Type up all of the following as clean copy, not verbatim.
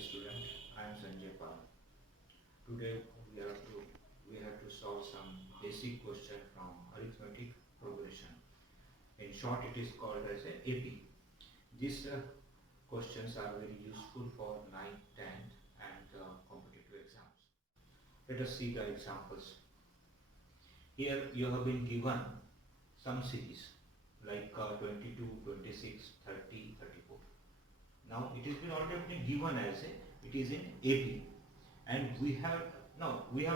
student. I am Sanjay Pal. Today we have to solve some basic question from arithmetic progression. In short, it is called as a AP. These questions are very useful for 9th, 10th and competitive exams. Let us see the examples. Here you have been given some series like 22, 26, 30, 34. Now it has been already been given as a, it is in AP, and we have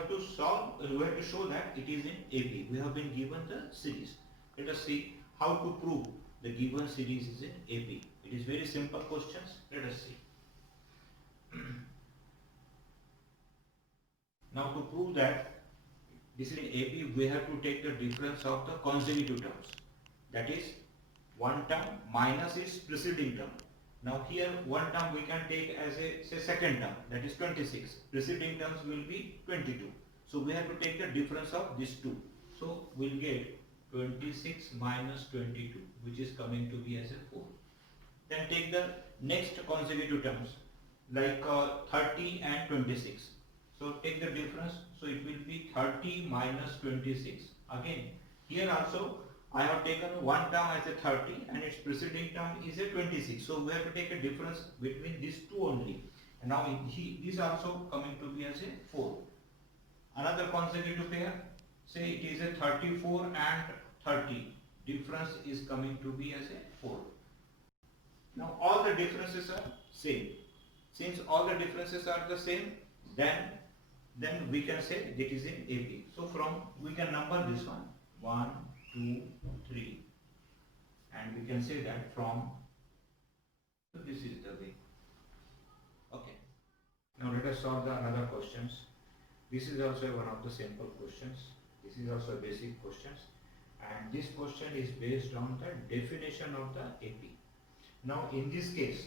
to solve, we have to show that it is in AP. We have been given the series. Let us see how to prove the given series is in AP. It is very simple questions. Let us see. Now to prove that this is in AP, we have to take the difference of the consecutive terms. That is, one term minus its preceding term. Now here one term we can take as a second term, that is 26. Preceding terms will be 22. So we have to take the difference of these two. So we'll get 26 minus 22, which is coming to be as a 4. Then take the next consecutive terms like 30 and 26. So take the difference. So it will be 30 minus 26. Again, here also I have taken one term as a 30 and its preceding term is a 26. So we have to take a difference between these two only. And now this also coming to be as a 4. Another consecutive pair, say it is a 34 and 30. Difference is coming to be as a 4. Now all the differences are same. Since all the differences are the same, then we can say that is in AP. So we can number this one 1, 2, 3, and we can say that from, so this is the way. Okay. Now let us solve the another questions. This is also one of the simple questions. This is also basic questions, and this question is based on the definition of the AP. Now in this case,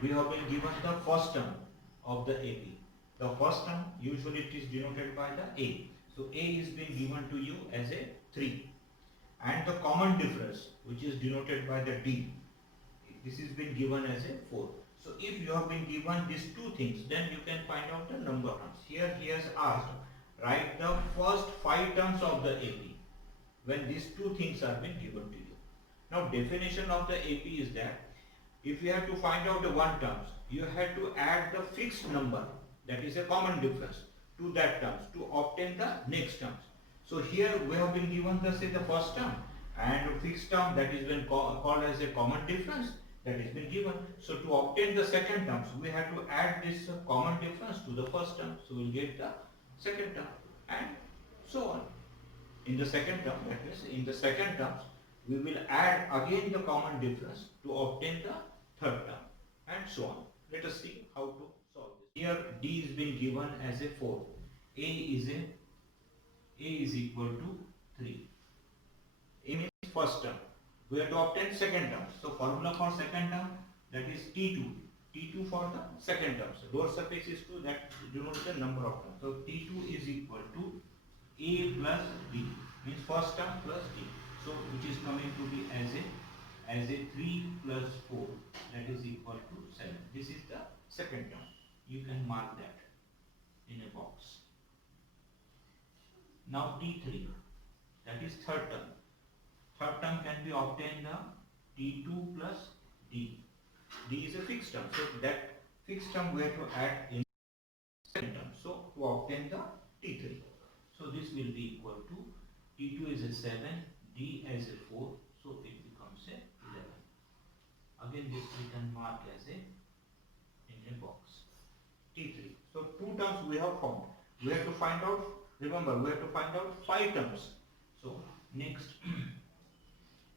we have been given the first term of the AP. The first term usually it is denoted by the A. So A is being given to you as a 3, and the common difference, which is denoted by the D, this is been given as a 4. So if you have been given these two things, then you can find out the number of terms. Here he has asked, write the first 5 terms of the AP when these two things are been given to you. Now definition of the AP is that if you have to find out the one terms, you have to add the fixed number, that is a common difference, to that terms to obtain the next terms. So here we have been given the first term, and fixed term that is been called as a common difference, that has been given. So to obtain the second terms, we have to add this common difference to the first term. So we will get the second term, and so on. In the second term, that means in the second terms, we will add again the common difference to obtain the third term, and so on. Let us see how to solve this. Here D is being given as a 4. A is equal to 3. A means first term. We have to obtain second term. So formula for second term, that is T2. T2 for the second term. So lower suffix is 2, that denotes the number of terms. So T2 is equal to A plus D, means first term plus D. So which is coming to be as a 3 plus 4, that is equal to 7. This is the second term. You can mark that in a box. Now T3, that is third term. Third term can be obtained the T2 plus D. D is a fixed term, so that fixed term we have to add in second term. So to obtain the T3, so this will be equal to T2 is a 7, D as a 4, so it becomes a 11. Again this we can mark as a in a box. T3. So two terms we have found. We have to find out, remember we have to find out 5 terms. So next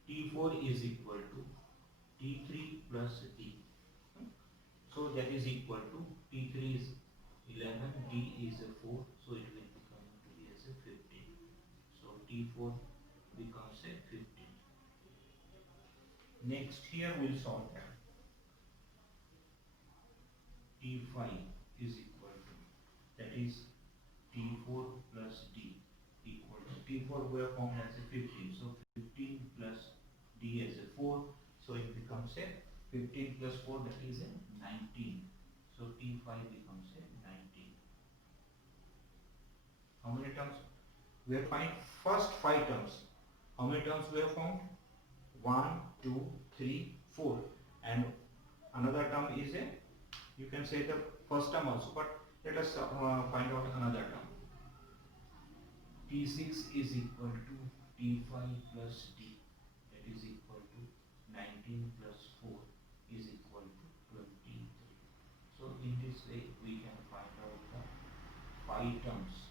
T4 is equal to T3 plus D. So that is equal to T3 is 11, D is a 4, so it will become to be as a 15. So T4 becomes a 15. Next here we will solve that. T5 is equal to, that is T4 plus D equal to, T4 we have found as a 15. So 15 plus D as a 4, so it becomes a 15 plus 4, that is a 19. So T5 becomes a 19. How many terms? We have find first 5 terms. How many terms we have found? 1, 2, 3, 4. And another term is a, you can say the first term also, but let us find out another term. T6 is equal to T5 plus D, that is equal to 19 plus 4 is equal to 23. So in this way we can find out the 5 terms